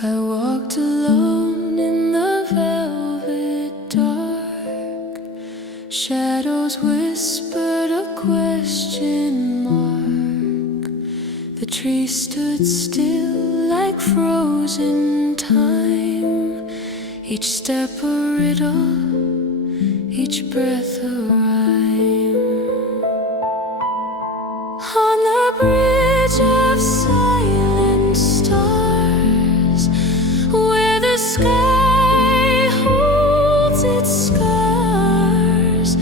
I walked alone in the velvet dark. Shadows whispered a question mark. The trees stood still like frozen time. Each step a riddle, each breath a rhyme. On the bridge of silent stars, where the sky holds its scars,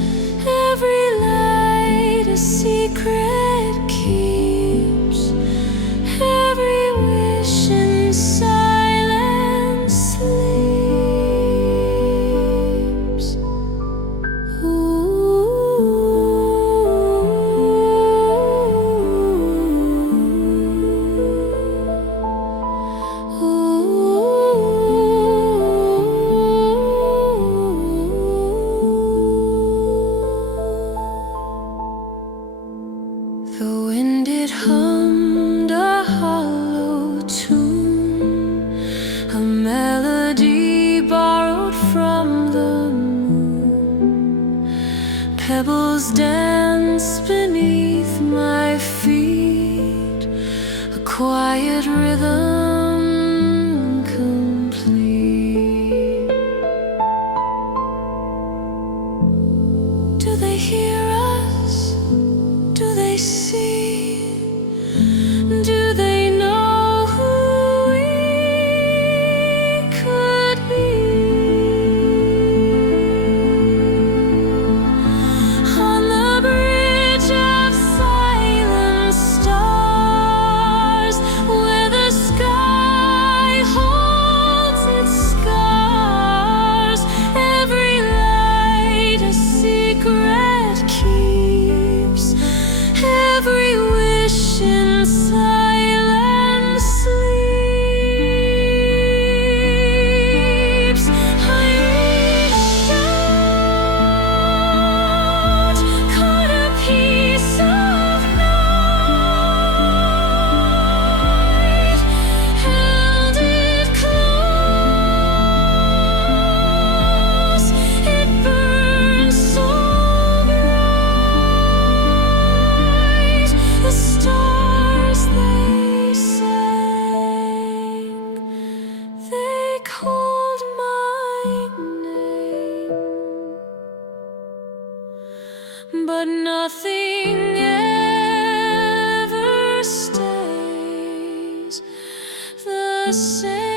every light a secret keeps, every wish in silence sleeps. The wind it hummed a hollow tune, a melody borrowed from the moon. Pebbles dance beneath my feet, a quiet rhythm complete. Do they hear us? Do they see? Do they know who we could be? On the bridge of silent stars, where the sky holds its scars, every light a secret keeps, every wish in silence sleeps. I reached out, caught a piece of night, held it close. It burned so bright, the stars they sang, they called my name, but nothing ever stays the same.